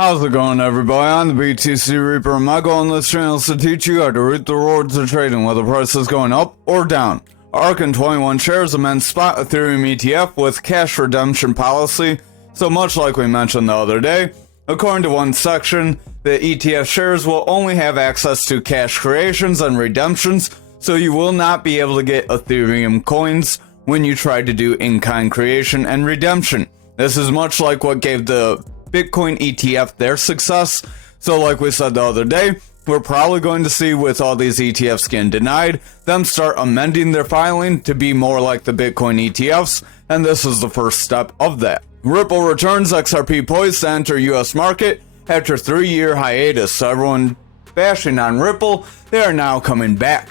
How's it going, everybody? I'm the BTC Reaper, and my goal on this channel is to teach you how to reap the rewards of trading, whether price is going up or down. Ark 21 shares amend spot Ethereum ETF with cash redemption policy. So much like we mentioned the other day, according to one section, the ETF shares will only have access to cash creations and redemptions, so you will not be able to get Ethereum coins when you try to do in-kind creation and redemption. This is much like what gave the Bitcoin ETF their success. So like we said the other day, we're probably going to see, with all these ETFs getting denied, them start amending their filing to be more like the Bitcoin ETFs, and this is the first step of that. Ripple returns XRP poised to enter US market after 3-year hiatus. So everyone bashing on Ripple, they are now coming back.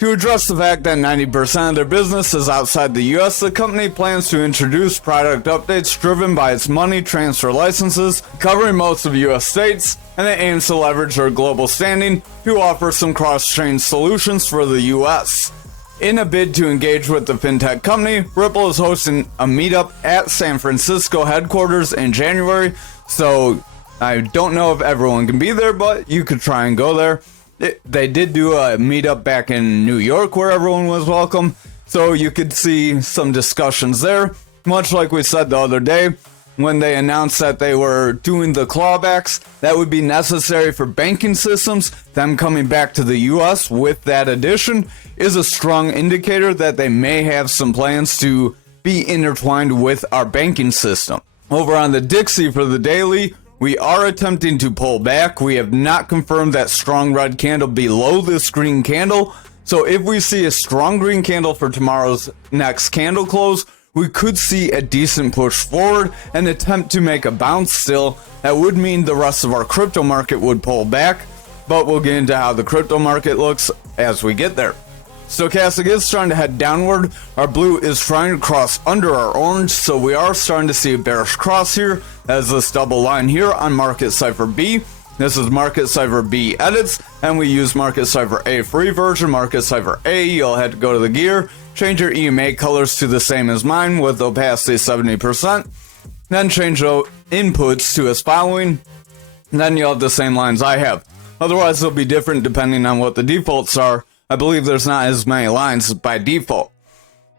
To address the fact that 90% of their business is outside the US, the company plans to introduce product updates driven by its money transfer licenses, covering most of US states, and it aims to leverage their global standing to offer some cross-chain solutions for the US. In a bid to engage with the fintech company, Ripple is hosting a meetup at San Francisco headquarters in January, so I don't know if everyone can be there, but you could try and go there. They did do a meetup back in New York where everyone was welcome, so you could see some discussions there, much like we said the other day when they announced that they were doing the clawbacks that would be necessary for banking systems. Them coming back to the US with that addition is a strong indicator that they may have some plans to be intertwined with our banking system. Over on the Dixie for the daily, we are attempting to pull back. We have not confirmed that strong red candle below this green candle. So if we see a strong green candle for tomorrow's next candle close, we could see a decent push forward and attempt to make a bounce still. That would mean the rest of our crypto market would pull back, but we'll get into how the crypto market looks as we get there. Stochastic is trying to head downward. Our blue is trying to cross under our orange, so we are starting to see a bearish cross here as this double line here on Market Cipher B. This is Market Cipher B edits, and we use Market Cipher A free version. Market Cipher A, you'll have to go to the gear, change your EMA colors to the same as mine with opacity 70%, then change the inputs to as following, and then you'll have the same lines I have. Otherwise, they'll be different depending on what the defaults are. I believe there's not as many lines by default.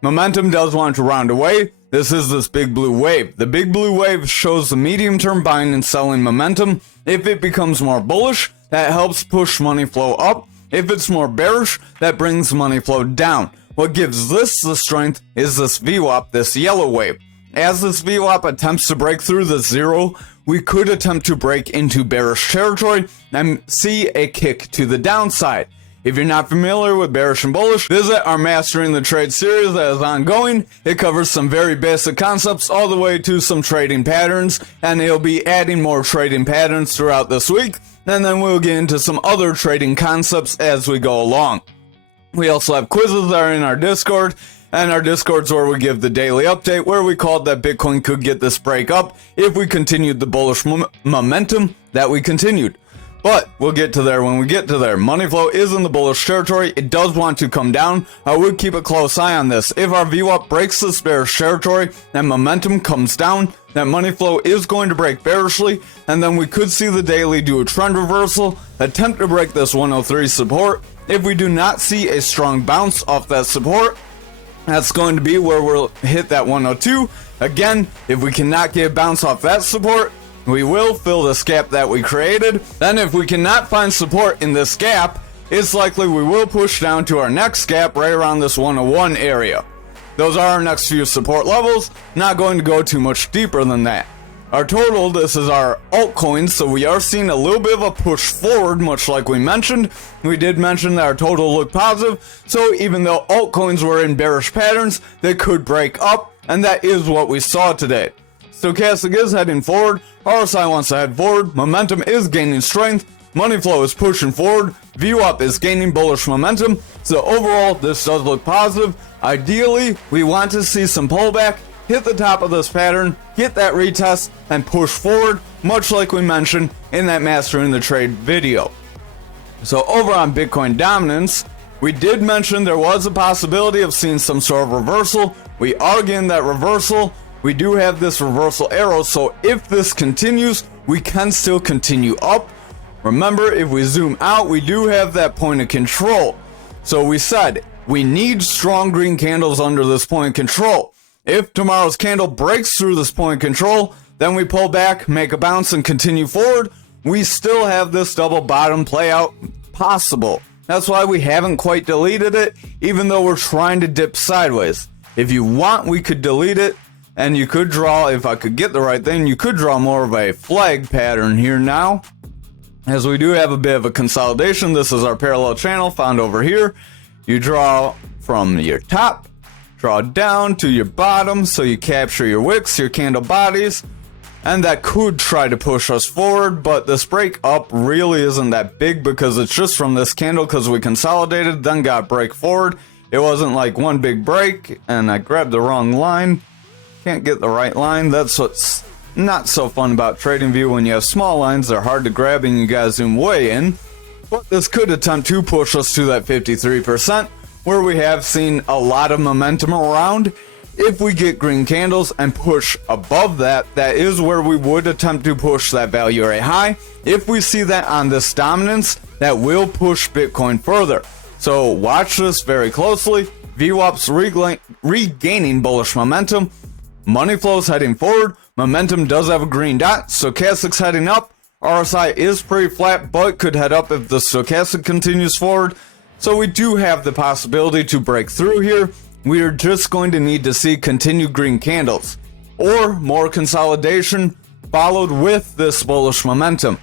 Momentum does want to round away. This is this big blue wave. The big blue wave shows the medium-term buying and selling momentum. If it becomes more bullish, that helps push money flow up. If it's more bearish, that brings money flow down. What gives this the strength is this VWAP, this yellow wave. As this VWAP attempts to break through the zero, we could attempt to break into bearish territory and see a kick to the downside. If you're not familiar with bearish and bullish, visit our Mastering the Trade series that is ongoing. It covers some very basic concepts all the way to some trading patterns, and it'll be adding more trading patterns throughout this week, and then we'll get into some other trading concepts as we go along. We also have quizzes that are in our Discord, and our Discord's where we give the daily update, where we called that Bitcoin could get this break up if we continued the bullish momentum that we continued. But we'll get to there when we get to there. Money flow is in the bullish territory. It does want to come down. I would keep a close eye on this. If our VWAP breaks this bearish territory and momentum comes down, that money flow is going to break bearishly, and then we could see the daily do a trend reversal, attempt to break this 103 support. If we do not see a strong bounce off that support, that's going to be where we'll hit that 102. Again, if we cannot get a bounce off that support, we will fill this gap that we created. Then if we cannot find support in this gap, it's likely we will push down to our next gap right around this 101 area. Those are our next few support levels. Not going to go too much deeper than that. Our total, this is our altcoins, so we are seeing a little bit of a push forward, much like we mentioned. We did mention that our total looked positive, so even though altcoins were in bearish patterns, they could break up, and that is what we saw today. Stochastic is heading forward, RSI wants to head forward, momentum is gaining strength, money flow is pushing forward, VWAP is gaining bullish momentum, so overall this does look positive. Ideally, we want to see some pullback, hit the top of this pattern, get that retest, and push forward, much like we mentioned in that Mastering the Trade video. So over on Bitcoin dominance, we did mention there was a possibility of seeing some sort of reversal. We are getting that reversal. We do have this reversal arrow, so if this continues, we can still continue up. Remember, if we zoom out, we do have that point of control. So we said we need strong green candles under this point of control. If tomorrow's candle breaks through this point of control, then we pull back, make a bounce, and continue forward. We still have this double bottom play out possible. That's why we haven't quite deleted it, even though we're trying to dip sideways. If you want, we could delete it, and you could draw, if I could get the right thing, you could draw more of a flag pattern here now. As we do have a bit of a consolidation, this is our parallel channel found over here. You draw from your top, draw down to your bottom, so you capture your wicks, your candle bodies, and that could try to push us forward, but this break up really isn't that big because it's just from this candle because we consolidated, then got break forward. It wasn't like one big break, and I grabbed the wrong line. Can't get the right line. That's what's not so fun about TradingView. When you have small lines, they're hard to grab and you guys zoom way in. But this could attempt to push us to that 53%, where we have seen a lot of momentum around. If we get green candles and push above that, that is where we would attempt to push that value area high. If we see that on this dominance, that will push Bitcoin further. So watch this very closely. VWAP's regaining bullish momentum. Money flows heading forward. Momentum does have a green dot. Stochastic's heading up. RSI is pretty flat, but could head up if the stochastic continues forward. So we do have the possibility to break through here. We are just going to need to see continued green candles or more consolidation followed with this bullish momentum.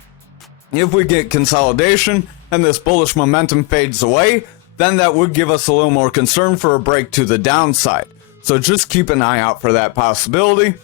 If we get consolidation and this bullish momentum fades away, then that would give us a little more concern for a break to the downside. So just keep an eye out for that possibility.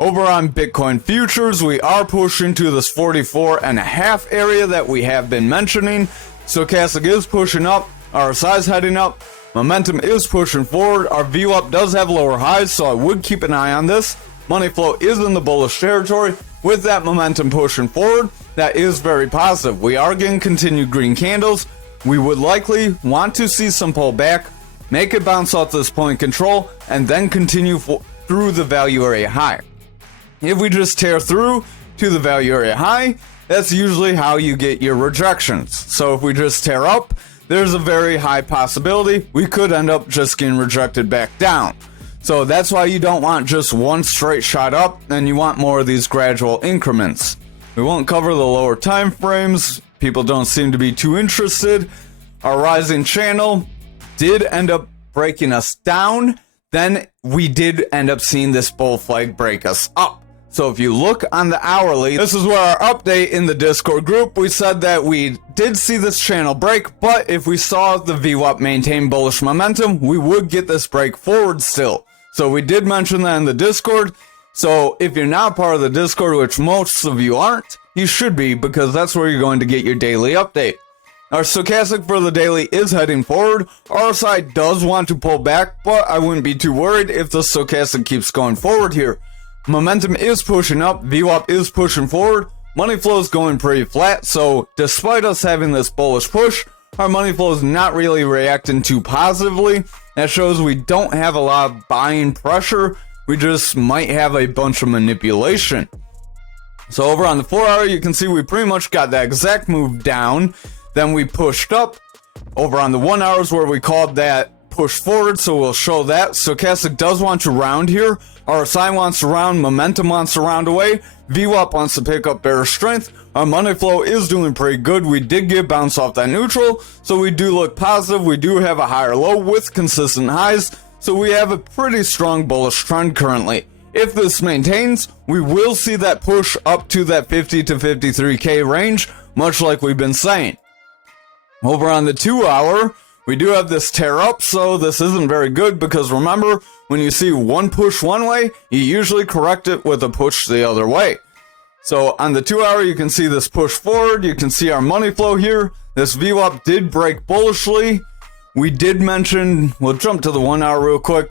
Over on Bitcoin futures, we are pushing to this 44.5 area that we have been mentioning. Stochastic is pushing up, RSI is heading up, momentum is pushing forward. Our VWAP does have lower highs, so I would keep an eye on this. Money flow is in the bullish territory. With that momentum pushing forward, that is very positive. We are getting continued green candles. We would likely want to see some pullback, make it bounce off this point control, and then continue through the value area high. If we just tear through to the value area high, that's usually how you get your rejections. So if we just tear up, there's a very high possibility we could end up just getting rejected back down. So that's why you don't want just one straight shot up, and you want more of these gradual increments. We won't cover the lower time frames. People don't seem to be too interested. Our rising channel did end up breaking us down. Then we did end up seeing this bull flag break us up. So if you look on the hourly, this is where our update in the Discord group, we said that we did see this channel break, but if we saw the VWAP maintain bullish momentum, we would get this break forward still. So we did mention that in the Discord. So if you're not part of the Discord, which most of you aren't, you should be, because that's where you're going to get your daily update. Our stochastic for the daily is heading forward. RSI does want to pull back, but I wouldn't be too worried if the stochastic keeps going forward here. Momentum is pushing up, VWAP is pushing forward, money flow is going pretty flat, so despite us having this bullish push, our money flow is not really reacting too positively. That shows we don't have a lot of buying pressure, we just might have a bunch of manipulation. So over on the 4 hour, you can see we pretty much got that exact move down, then we pushed up. Over on the 1 hour is where we called that push forward, so we'll show that. Stochastic does want to round here. RSI wants to round, momentum wants to round away, VWAP wants to pick up bearish strength. Our money flow is doing pretty good. We did get bounced off that neutral, so we do look positive. We do have a higher low with consistent highs, so we have a pretty strong bullish trend currently. If this maintains, we will see that push up to that 50 to 53k range, much like we've been saying. Over on the 2 hour, we do have this tear up, so this isn't very good because remember, when you see one push one way, you usually correct it with a push the other way. So on the 2 hour, you can see this push forward. You can see our money flow here. This VWAP did break bullishly. We did mention, we'll jump to the 1 hour real quick.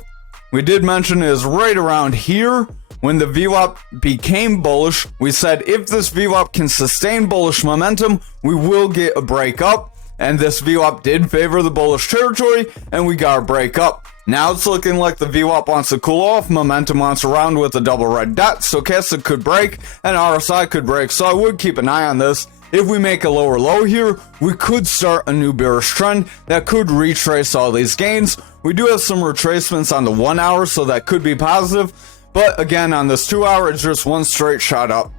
We did mention is right around here when the VWAP became bullish. We said if this VWAP can sustain bullish momentum, we will get a break up. and this VWAP did favor the bullish territory, and we got a break up. Now it's looking like the VWAP wants to cool off, momentum wants to round with a double red dot, stochastic could break, and RSI could break, so I would keep an eye on this. If we make a lower low here, we could start a new bearish trend that could retrace all these gains. We do have some retracements on the 1 hour, so that could be positive, but again, on this 2 hour, it's just one straight shot up.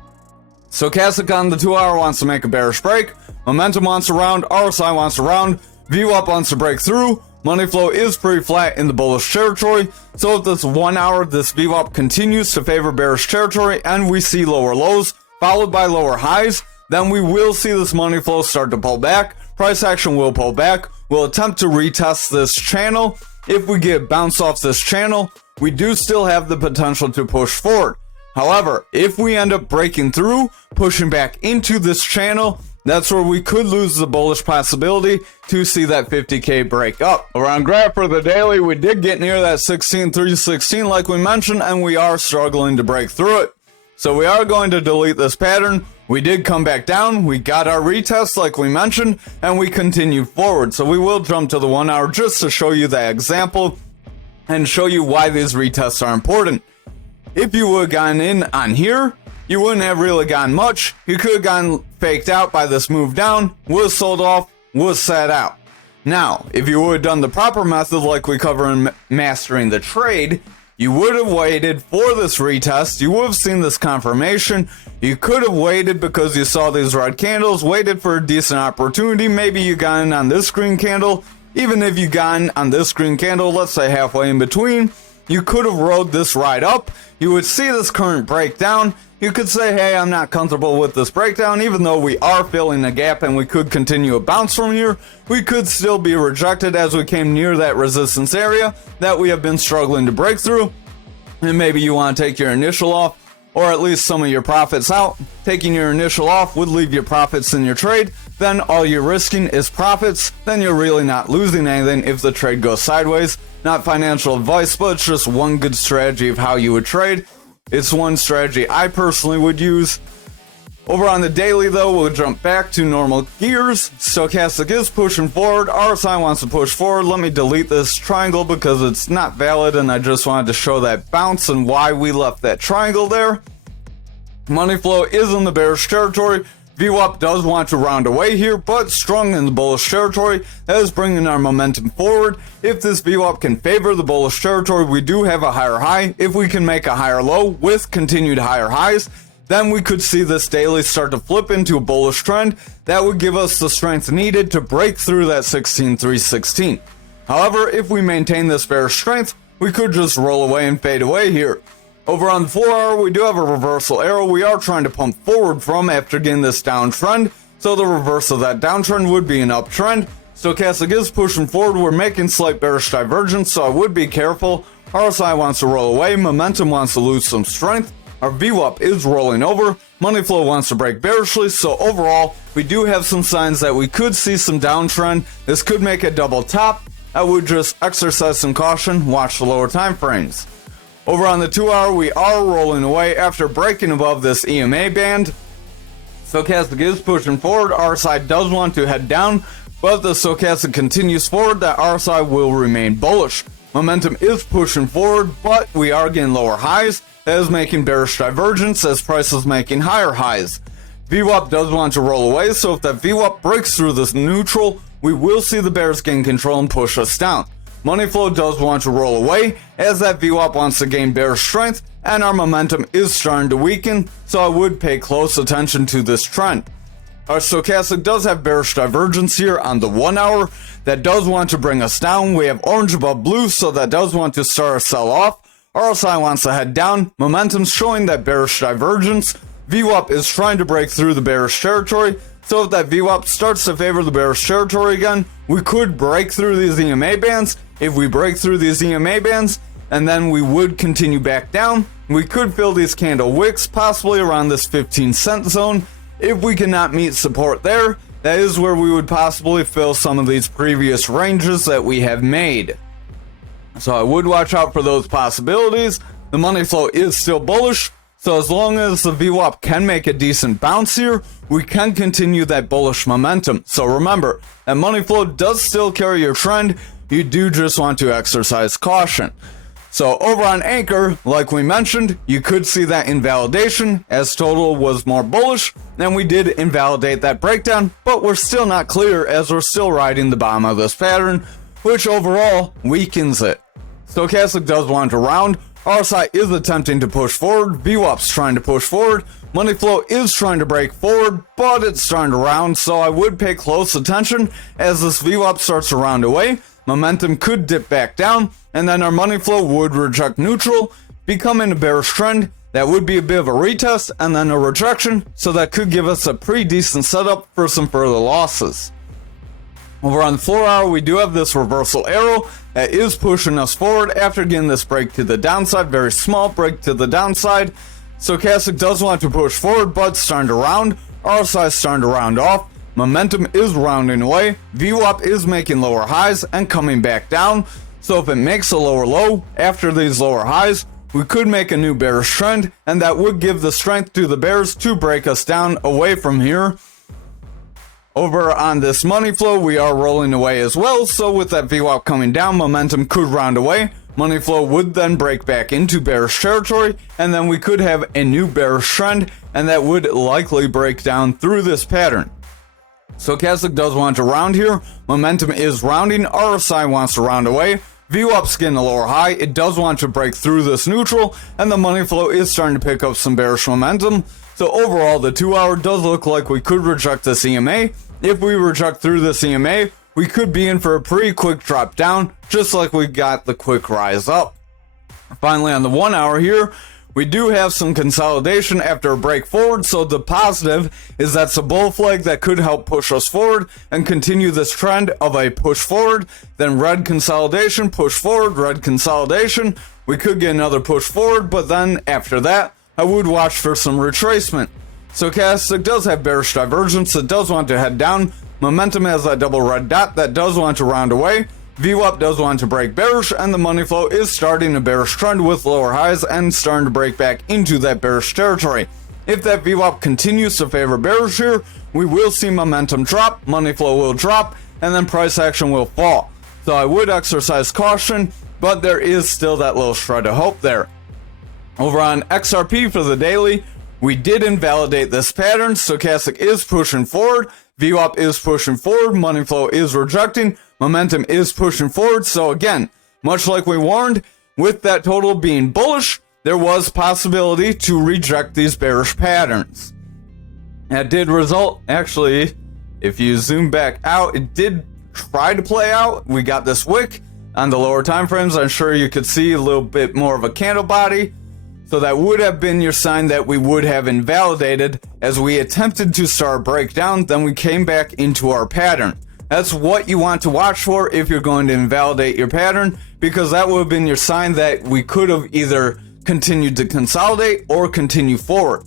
Stochastic on the 2 hour wants to make a bearish break, momentum wants to round, RSI wants to round, VWAP wants to break through. Money flow is pretty flat in the bullish territory, so if this 1 hour, this VWAP continues to favor bearish territory and we see lower lows followed by lower highs, then we will see this money flow start to pull back. Price action will pull back. We'll attempt to retest this channel. If we get bounced off this channel, we do still have the potential to push forward. However, if we end up breaking through, pushing back into this channel, that's where we could lose the bullish possibility to see that 50K break up. Around graph for the daily, we did get near that 16,316 like we mentioned, and we are struggling to break through it. So we are going to delete this pattern. We did come back down, we got our retest like we mentioned, and we continue forward. So we will jump to the 1 hour just to show you that example and show you why these retests are important. If you would have gotten in on here, you wouldn't have really gotten much. You could have gotten faked out by this move down, would have sold off, would have sat out. Now, if you would have done the proper method like we cover in Mastering the Trade, you would have waited for this retest, you would have seen this confirmation, you could have waited because you saw these red candles, waited for a decent opportunity, maybe you got in on this green candle, even if you got in on this green candle, let's say halfway in between, you could have rode this ride up, you would see this current breakdown, you could say, hey, I'm not comfortable with this breakdown, even though we are filling a gap and we could continue a bounce from here, we could still be rejected as we came near that resistance area that we have been struggling to break through. And maybe you want to take your initial off, or at least some of your profits out. Taking your initial off would leave your profits in your trade, then all you're risking is profits, then you're really not losing anything if the trade goes sideways. Not financial advice, but it's just one good strategy of how you would trade. It's one strategy I personally would use. Over on the daily though, we'll jump back to normal gears. Stochastic is pushing forward, RSI wants to push forward. Let me delete this triangle because it's not valid and I just wanted to show that bounce and why we left that triangle there. Money flow is in the bearish territory. VWAP does want to round away here, but strong in the bullish territory. That is bringing our momentum forward. If this VWAP can favor the bullish territory, we do have a higher high. If we can make a higher low with continued higher highs, then we could see this daily start to flip into a bullish trend. That would give us the strength needed to break through that 16,316. However, if we maintain this bearish strength, we could just roll away and fade away here. Over on the 4 hour, we do have a reversal arrow we are trying to pump forward from after getting this downtrend. So the reverse of that downtrend would be an uptrend. Stochastic is pushing forward. We're making slight bearish divergence, so I would be careful. RSI wants to roll away. Momentum wants to lose some strength. Our VWAP is rolling over. Money flow wants to break bearishly. So overall, we do have some signs that we could see some downtrend. This could make a double top. I would just exercise some caution. Watch the lower time frames. Over on the 2 hour, we are rolling away after breaking above this EMA band. Stochastic is pushing forward. RSI does want to head down, but if the stochastic continues forward, that RSI will remain bullish. Momentum is pushing forward, but we are getting lower highs. That is making bearish divergence as price is making higher highs. VWAP does want to roll away, so if that VWAP breaks through this neutral, we will see the bears gain control and push us down. Money flow does want to roll away as that VWAP wants to gain bearish strength and our momentum is starting to weaken, so I would pay close attention to this trend. Our stochastic does have bearish divergence here on the 1 hour. That does want to bring us down. We have orange above blue, so that does want to start a sell off. RSI wants to head down. Momentum's showing that bearish divergence. VWAP is trying to break through the bearish territory. So if that VWAP starts to favor the bearish territory again, we could break through these EMA bands. If we break through these EMA bands, and then we would continue back down, we could fill these candle wicks, possibly around this 15-cent zone. If we cannot meet support there, that is where we would possibly fill some of these previous ranges that we have made. So I would watch out for those possibilities. The money flow is still bullish. So as long as the VWAP can make a decent bounce here, we can continue that bullish momentum. So remember, that money flow does still carry your trend. You do just want to exercise caution. So over on Ankr, like we mentioned, you could see that invalidation as total was more bullish, and we did invalidate that breakdown, but we're still not clear as we're still riding the bottom of this pattern, which overall weakens it. Stochastic does want to round. RSI is attempting to push forward. VWAP's trying to push forward. Money flow is trying to break forward, but it's starting to round, so I would pay close attention as this VWAP starts to round away. Momentum could dip back down, and then our money flow would reject neutral, becoming a bearish trend. That would be a bit of a retest and then a rejection, so that could give us a pretty decent setup for some further losses. Over on the 4 hour, we do have this reversal arrow that is pushing us forward after getting this break to the downside, very small break to the downside. Stochastic does want to push forward, but starting to round. RSI is starting to round off. Momentum is rounding away. VWAP is making lower highs and coming back down. So if it makes a lower low after these lower highs, we could make a new bearish trend, and that would give the strength to the bears to break us down away from here. Over on this money flow, we are rolling away as well, so with that VWAP coming down, momentum could round away. Money flow would then break back into bearish territory, and then we could have a new bearish trend, and that would likely break down through this pattern. Stochastic does want to round here. Momentum is rounding. RSI wants to round away. VWAP's getting a lower high. It does want to break through this neutral, and the money flow is starting to pick up some bearish momentum. So overall, the 2 hour does look like we could reject this EMA. If we reject through this EMA, we could be in for a pretty quick drop down, just like we got the quick rise up. Finally, on the 1 hour here, we do have some consolidation after a break forward, so the positive is that's a bull flag that could help push us forward and continue this trend of a push forward, then red consolidation, push forward, red consolidation. We could get another push forward, but then after that, I would watch for some retracement. Stochastic does have bearish divergence. It does want to head down. Momentum has that double red dot that does want to round away. VWAP does want to break bearish, and the money flow is starting a bearish trend with lower highs and starting to break back into that bearish territory. If that VWAP continues to favor bearish here, we will see momentum drop, money flow will drop, and then price action will fall. So I would exercise caution, but there is still that little shred of hope there. Over on XRP for the daily, we did invalidate this pattern. Stochastic is pushing forward. VWAP is pushing forward. Money flow is rejecting. Momentum is pushing forward. So again, much like we warned, with that total being bullish, there was possibility to reject these bearish patterns. That did result, actually, if you zoom back out, it did try to play out. We got this wick on the lower time frames. I'm sure you could see a little bit more of a candle body. So that would have been your sign that we would have invalidated as we attempted to start a breakdown, then we came back into our pattern. That's what you want to watch for if you're going to invalidate your pattern, because that would have been your sign that we could have either continued to consolidate or continue forward.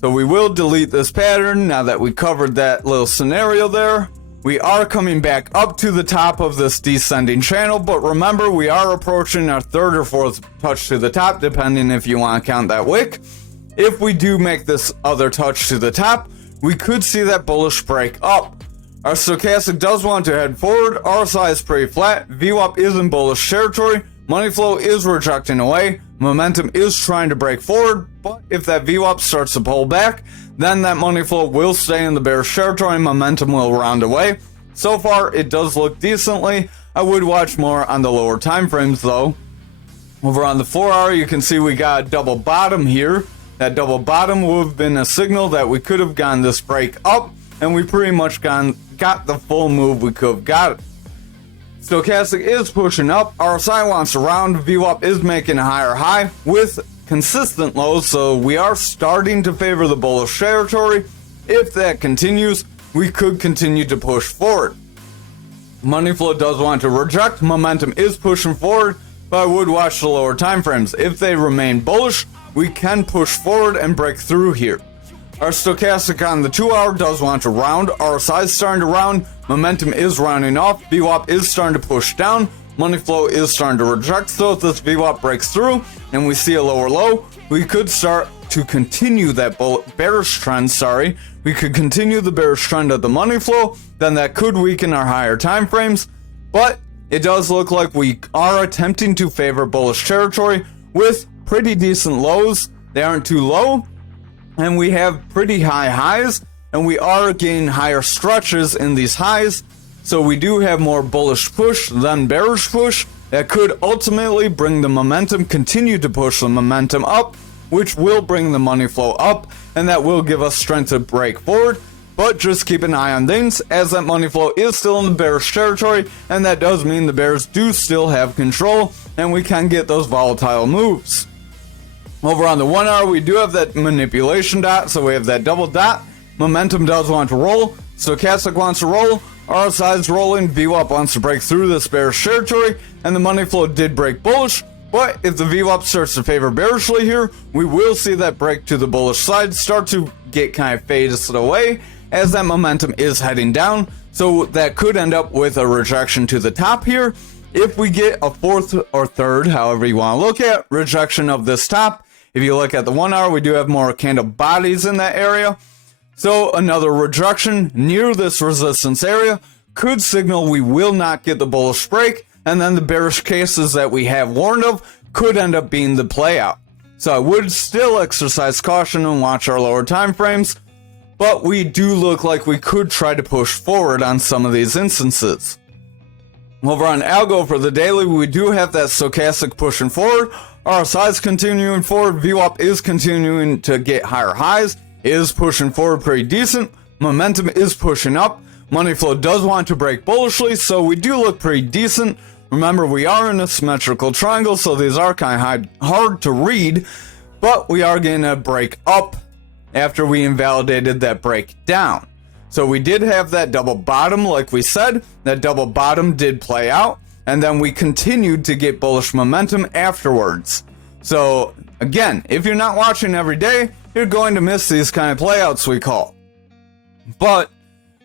So we will delete this pattern now that we covered that little scenario there. We are coming back up to the top of this descending channel, but remember, we are approaching our third or fourth touch to the top, depending if you want to count that wick. If we do make this other touch to the top, we could see that bullish break up. Our stochastic does want to head forward. RSI is pretty flat. VWAP is in bullish territory. Money flow is rejecting away. Momentum is trying to break forward, but if that VWAP starts to pull back, then that money flow will stay in the bearish territory and momentum will round away. So far, it does look decently. I would watch more on the lower time frames though. Over on the 4 hour, you can see we got a double bottom here. That double bottom would have been a signal that we could have gotten this break up, and we pretty much got the full move we could have got. Stochastic is pushing up. RSI wants to round. VWAP is making a higher high with consistent lows, so we are starting to favor the bullish territory. If that continues, we could continue to push forward. Money flow does want to reject. Momentum is pushing forward, but I would watch the lower time frames. If they remain bullish, we can push forward and break through here. Our stochastic on the 2 hour does want to round. RSI is starting to round. Momentum is rounding off. VWAP is starting to push down. Money flow is starting to reject. So if this VWAP breaks through and we see a lower low, we could start to continue that bearish trend, we could continue the bearish trend of the money flow, then that could weaken our higher time frames. But it does look like we are attempting to favor bullish territory with pretty decent lows. They aren't too low, and we have pretty high highs, and we are getting higher stretches in these highs. So we do have more bullish push than bearish push. That could ultimately bring the momentum, continue to push the momentum up, which will bring the money flow up, and that will give us strength to break forward. But just keep an eye on things, as that money flow is still in the bearish territory, and that does mean the bears do still have control, and we can get those volatile moves. Over on the 1 hour, we do have that manipulation dot, so we have that double dot. Momentum does want to roll, stochastic wants to roll, RSI is rolling, VWAP wants to break through this bearish territory, and the money flow did break bullish. But if the VWAP starts to favor bearishly here, we will see that break to the bullish side start to get kind of phased away as that momentum is heading down. So that could end up with a rejection to the top here. If we get a fourth or third, however you want to look at, rejection of this top, if you look at the 1 hour, we do have more candle bodies in that area. So another rejection near this resistance area could signal we will not get the bullish break, and then the bearish cases that we have warned of could end up being the play out. So I would still exercise caution and watch our lower time frames, but we do look like we could try to push forward on some of these instances. Over on Algo for the daily, we do have that stochastic pushing forward. RSI is continuing forward. VWAP is continuing to get higher highs. It is pushing forward pretty decent. Momentum is pushing up. Money flow does want to break bullishly, so we do look pretty decent. Remember, we are in a symmetrical triangle, so these are kind of hard to read, but we are getting a break up after we invalidated that break down. So we did have that double bottom, like we said. That double bottom did play out, and then we continued to get bullish momentum afterwards. So again, if you're not watching every day, you're going to miss these kind of playouts we call. But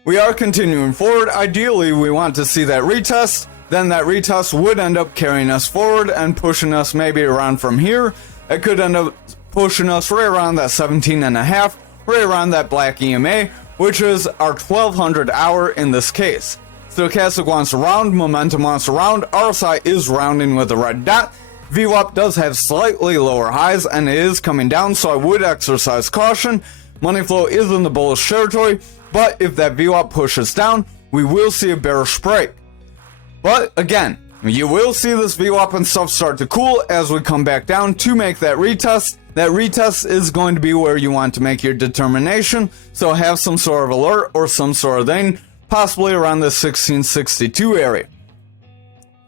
we are continuing forward. Ideally, we want to see that retest. Then that retest would end up carrying us forward and pushing us maybe around from here. It could end up pushing us right around that 17.5, right around that black EMA, which is our 1200 hour in this case. Stochastic wants to round, momentum wants to round, RSI is rounding with a red dot. VWAP does have slightly lower highs and it is coming down, so I would exercise caution. Money flow is in the bullish territory, but if that VWAP pushes down, we will see a bearish break. But again, you will see this VWAP and stuff start to cool as we come back down to make that retest. That retest is going to be where you want to make your determination, so have some sort of alert or some sort of thing, possibly around the 1662 area.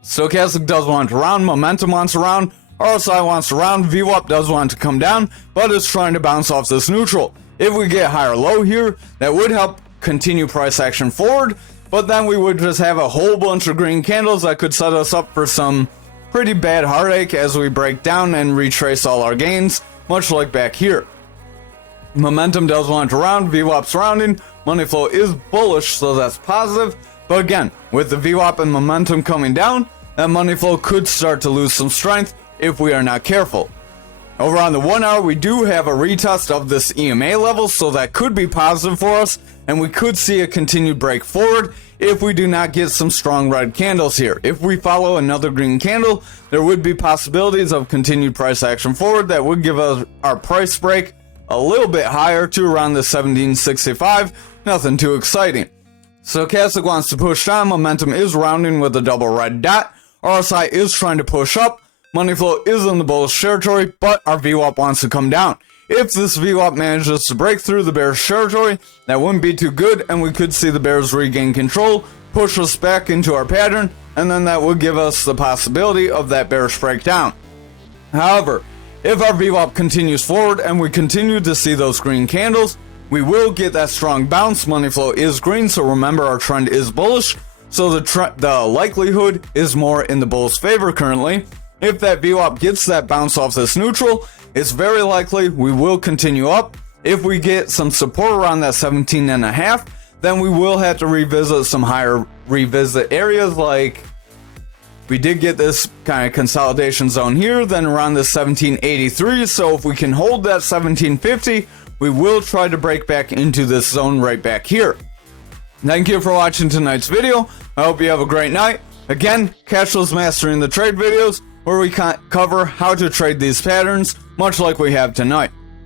Stochastic does want to round, momentum wants to round, RSI wants to round, VWAP does want to come down, but it's trying to bounce off this neutral. If we get higher low here, that would help continue price action forward, but then we would just have a whole bunch of green candles that could set us up for some pretty bad heartache as we break down and retrace all our gains, much like back here. Momentum does want to round, VWAP's rounding, money flow is bullish, so that's positive. But again, with the VWAP and momentum coming down, that money flow could start to lose some strength if we are not careful. Over on the 1 hour, we do have a retest of this EMA level, so that could be positive for us, and we could see a continued break forward if we do not get some strong red candles here. If we follow another green candle, there would be possibilities of continued price action forward that would give us our price break a little bit higher to around the 1765. Nothing too exciting. Stochastic wants to push down, momentum is rounding with a double red dot, RSI is trying to push up, money flow is in the bullish territory, but our VWAP wants to come down. If this VWAP manages to break through the bearish territory, that wouldn't be too good, and we could see the bears regain control, push us back into our pattern, and then that would give us the possibility of that bearish breakdown. However, if our VWAP continues forward and we continue to see those green candles, we will get that strong bounce. Money flow is green, so remember our trend is bullish, so the likelihood is more in the bull's favor currently. If that VWAP gets that bounce off this neutral, it's very likely we will continue up. If we get some support around that 17.5, then we will have to revisit some higher revisit areas like We did get this kind of consolidation zone here, then around the 1783, so if we can hold that 1750, we will try to break back into this zone right back here. Thank you for watching tonight's video. I hope you have a great night. Again, Cashless Mastering the Trade videos, where we cover how to trade these patterns, much like we have tonight.